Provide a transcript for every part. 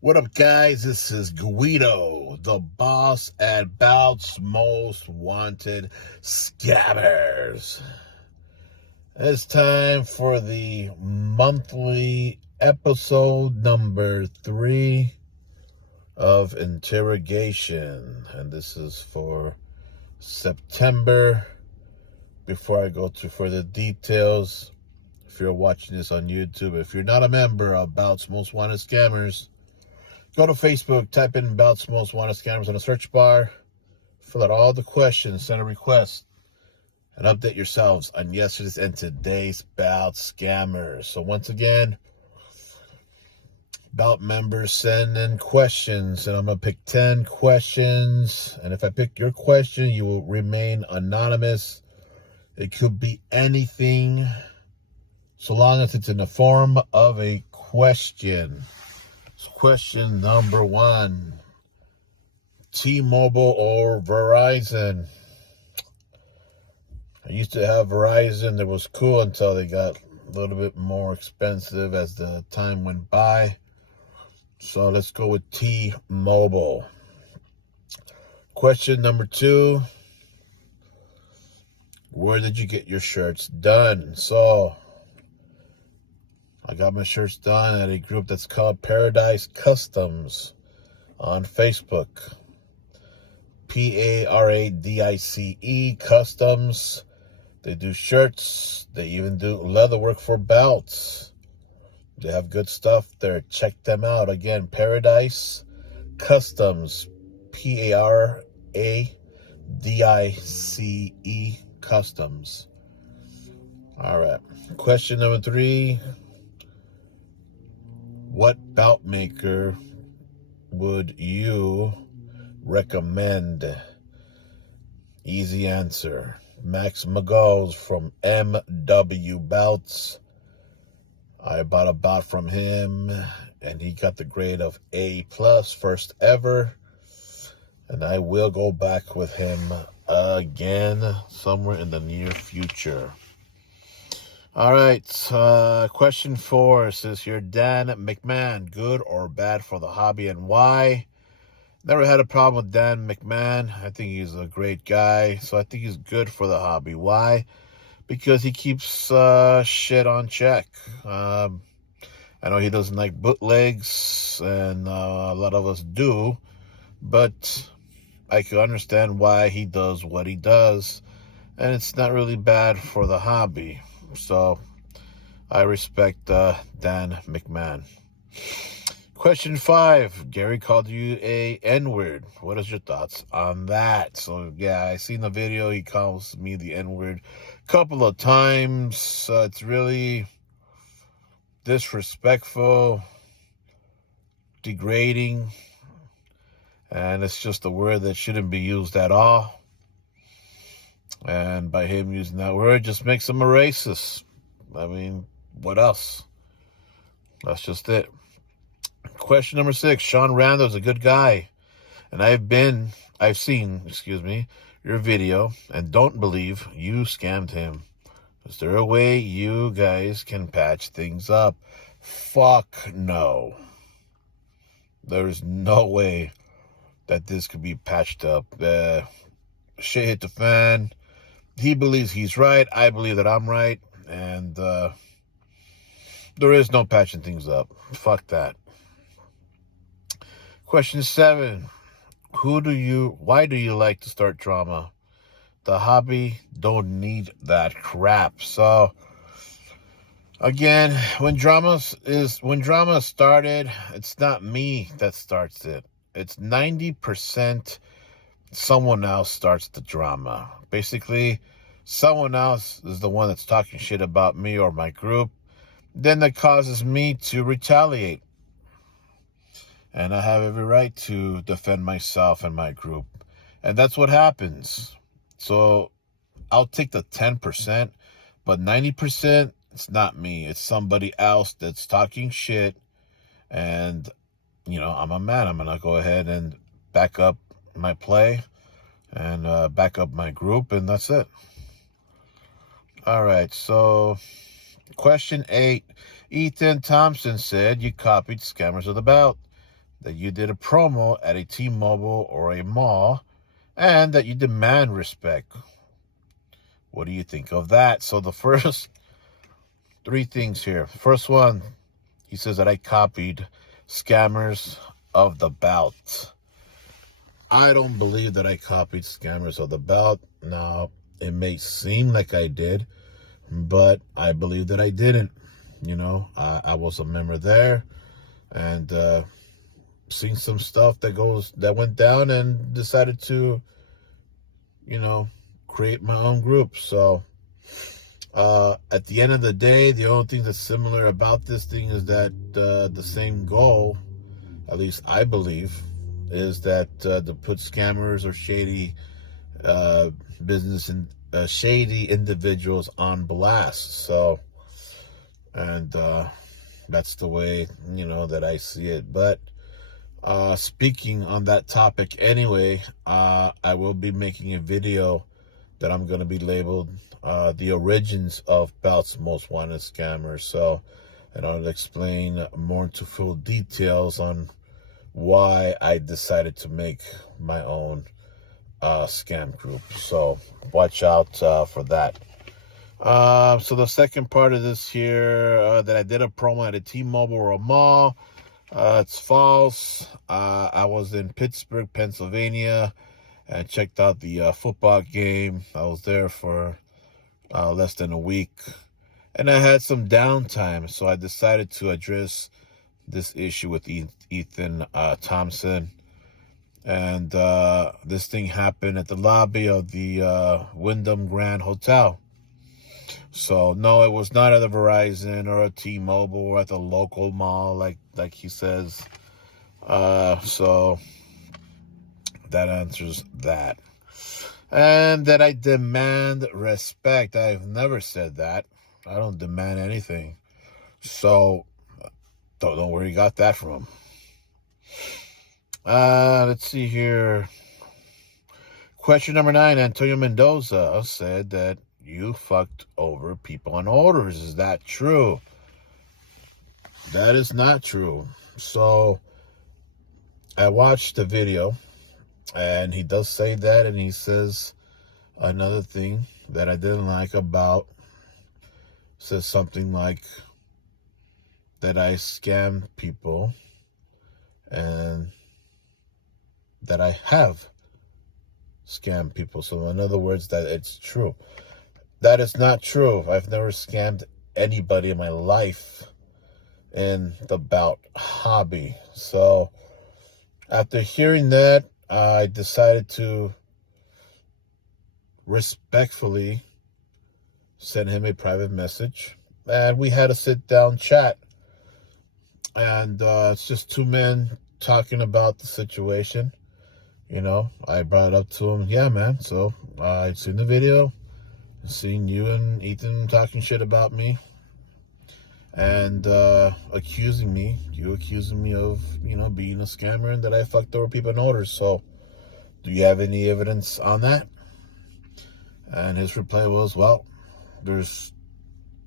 What up, guys? This is Guido, the boss at Bout's Most Wanted Scammers. It's time for the monthly episode number 3 of Interrogation. And this is for September. Before I go to further details, if you're watching this on YouTube, if you're not a member of Bout's Most Wanted Scammers, go to Facebook, type in Bout's Most Wanted Scammers in the search bar, fill out all the questions, send a request, and update yourselves on yesterday's and today's Bout Scammers. So once again, Bout members send in questions, and I'm going to pick 10 questions. And if I pick your question, you will remain anonymous. It could be anything, so long as it's in the form of a question. Question number 1, T-Mobile or Verizon? I used to have Verizon. That was cool until they got a little bit more expensive as the time went by. So let's go with T-Mobile. Question number 2, where did you get your shirts done? So I got my shirts done at a group that's called Paradise Customs on Facebook. Paradice Customs. They do shirts. They even do leather work for belts. They have good stuff there. Check them out. Again, Paradise Customs. Paradice Customs. All right. Question number 3. What belt maker would you recommend? Easy answer. Max Magos from MW Belts. I bought a belt from him, and he got the grade of A+, first ever. And I will go back with him again somewhere in the near future. All right, question 4 says here, Dan McMahon, good or bad for the hobby and why? Never had a problem with Dan McMahon. I think he's a great guy, so I think he's good for the hobby. Why? Because he keeps shit on check. I know he doesn't like bootlegs, and a lot of us do, but I can understand why he does what he does, and it's not really bad for the hobby. So I respect Dan McMahon. Question 5. Gary called you a N-word. What is your thoughts on that? So, yeah, I seen the video. He calls me the N-word a couple of times. It's really disrespectful, degrading, and it's just a word that shouldn't be used at all. And by him using that word just makes him a racist. I mean, what else? That's just it. Question number 6. Sean Rando's a good guy. And I've seen your video and don't believe you scammed him. Is there a way you guys can patch things up? Fuck no. There's no way that this could be patched up. Shit hit the fan. He believes he's right. I believe that I'm right. And there is no patching things up. Fuck that. Question 7. Why do you like to start drama? The hobby don't need that crap. So, again, when drama started, it's not me that starts it. It's 90% someone else starts the drama. Basically, someone else is the one that's talking shit about me or my group. Then that causes me to retaliate. And I have every right to defend myself and my group. And that's what happens. So I'll take the 10%, but 90%, it's not me. It's somebody else that's talking shit. And, I'm a man. I'm going to go ahead and back up my play and back up my group, and that's it. All right, so question 8. Ethan Thompson said you copied Scammers of the Bout. that you did a promo at a T-Mobile or a mall and that you demand respect. What do you think of that? So the first three things here. First one, he says that I copied Scammers of the Bout. I don't believe that I copied Scammers of the Bout. Now, it may seem like I did, but I believe that I didn't. I was a member there, and seen some stuff that went down, and decided to, create my own group. So at the end of the day, the only thing that's similar about this thing is that the same goal, at least I believe, is that to put scammers or shady business and shady individuals on blast. So, and that's the way that I see it. But speaking on that topic anyway, I will be making a video that I'm going to be labeled the origins of Bout's Most Wanted Scammers. So, and I'll explain more into full details on why I decided to make my own scam group. So watch out for that. So the second part of this here, that I did a promo at a T-Mobile or a mall, it's false. I was in Pittsburgh, Pennsylvania, and checked out the football game. I was there for less than a week, and I had some downtime, so I decided to address this issue with Ethan Thompson. And this thing happened at the lobby of the Wyndham Grand Hotel. So no, it was not at a Verizon or a T-Mobile or at the local mall like he says. So that answers that. And that I demand respect. I've never said that. I don't demand anything. So don't know where he got that from. Let's see here. Question number 9. Antonio Mendoza said that you fucked over people on orders. Is that true? That is not true. So I watched the video, and he does say that, and he says another thing that I didn't like about, says something like that I scam people and that I have scammed people. So in other words, that it's true. That is not true. I've never scammed anybody in my life in the bout hobby. So after hearing that, I decided to respectfully send him a private message, and we had a sit-down chat. And it's just two men talking about the situation. I brought it up to him. Yeah, man. So I'd seen the video, seen you and Ethan talking shit about me, and accusing me of, being a scammer and that I fucked over people in orders. So do you have any evidence on that? And his reply was, well, there's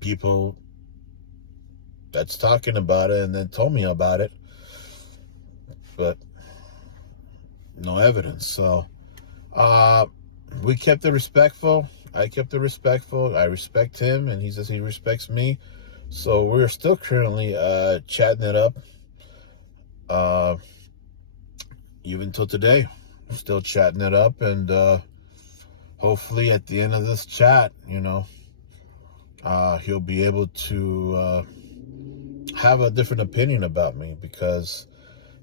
people that's talking about it and then told me about it, but no evidence. So we kept it respectful. I kept it respectful. I respect him, and he says he respects me. So we're still currently chatting it up, even till today. Still chatting it up, and hopefully at the end of this chat, he'll be able to have a different opinion about me, because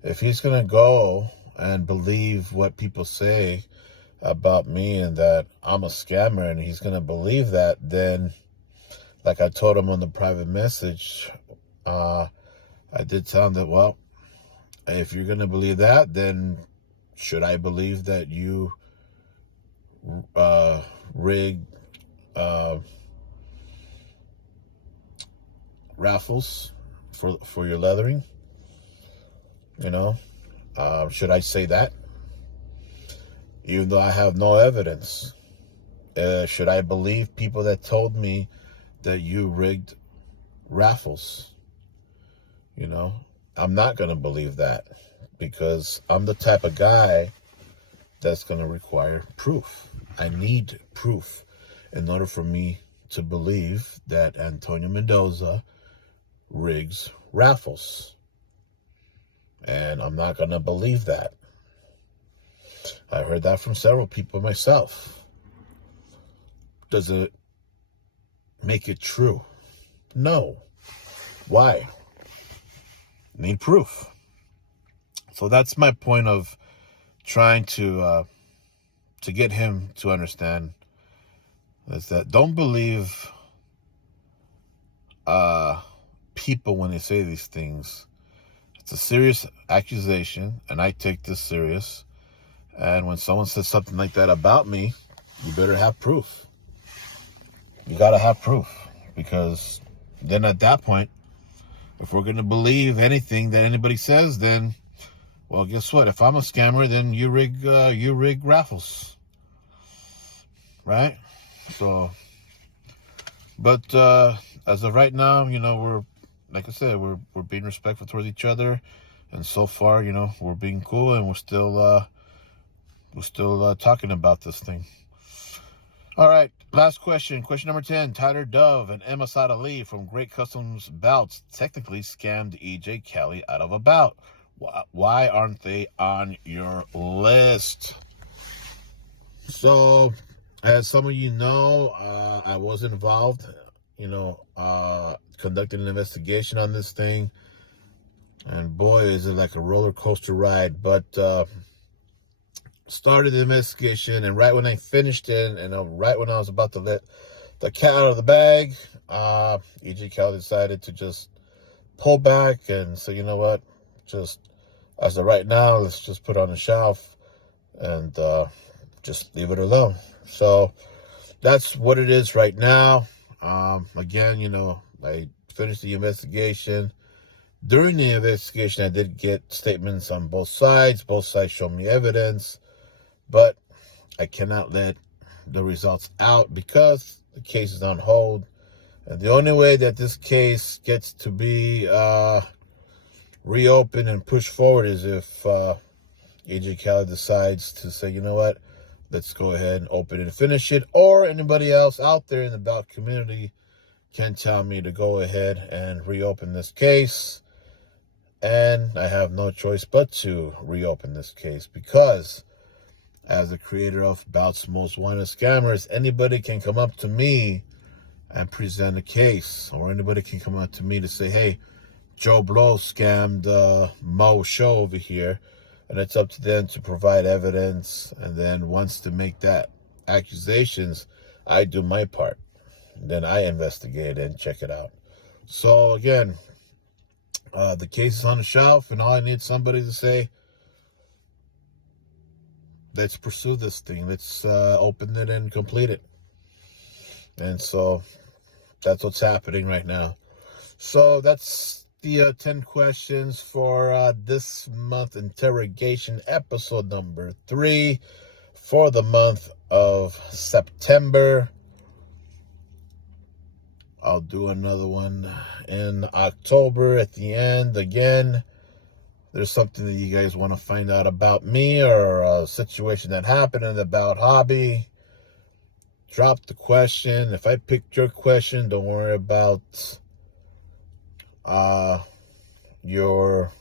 if he's going to go and believe what people say about me and that I'm a scammer, and he's going to believe that, then like I told him on the private message, I did tell him that, well, if you're going to believe that, then should I believe that you rigged raffles for your leathering? Should I say that? Even though I have no evidence. Should I believe people that told me that you rigged raffles? I'm not going to believe that. because I'm the type of guy that's going to require proof. I need proof in order for me to believe that Antonio Mendoza rigs raffles. And I'm not going to believe that. I heard that from several people myself. Does it make it true? No. Why? Need proof. So that's my point of trying to get him to understand, is that don't believe people when they say these things. It's a serious accusation, and I take this serious. And when someone says something like that about me, you better have proof. You got to have proof, because then at that point, if we're going to believe anything that anybody says, then, well, guess what? If I'm a scammer, then you rig raffles, right? So, but as of right now, we're, like I said, we're being respectful towards each other, and so far, we're being cool, and we're still talking about this thing. All right, last question. Question number 10. Tyler Dove and Emma Sada Lee from Great Customs Bouts technically scammed EJ Kelly out of a bout. Why aren't they on your list? So, as some of you know, I was involved, conducting an investigation on this thing. And boy, is it like a roller coaster ride. But started the investigation, and right when I finished it, and right when I was about to let the cat out of the bag, EJ Kelly decided to just pull back and say, you know what, just as of right now, let's just put it on the shelf and just leave it alone. So that's what it is right now. Again, I finished the investigation. During the investigation, I did get statements on both sides. Both sides showed me evidence, but I cannot let the results out because the case is on hold. And the only way that this case gets to be reopened and pushed forward is if EJ Kelly decides to say, you know what, let's go ahead and open it and finish it. Or anybody else out there in the bout community can tell me to go ahead and reopen this case. And I have no choice but to reopen this case, because as the creator of Bout's Most Wanted Scammers, anybody can come up to me and present a case, or anybody can come up to me to say, hey, Joe Blow scammed Mo Show over here, and it's up to them to provide evidence. And then once to make that accusations, I do my part. Then I investigate and check it out. So again, the case is on the shelf, and all I need somebody to say, let's pursue this thing. Let's open it and complete it. And so that's what's happening right now. So that's the 10 questions for this month interrogation episode number 3 for the month of September. I'll do another one in October at the end. Again, there's something that you guys want to find out about me, or a situation that happened in the bout hobby, drop the question. If I picked your question, don't worry about your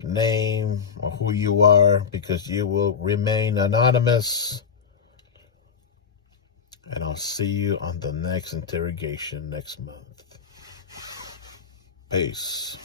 name or who you are, because you will remain anonymous. And I'll see you on the next interrogation next month. Peace.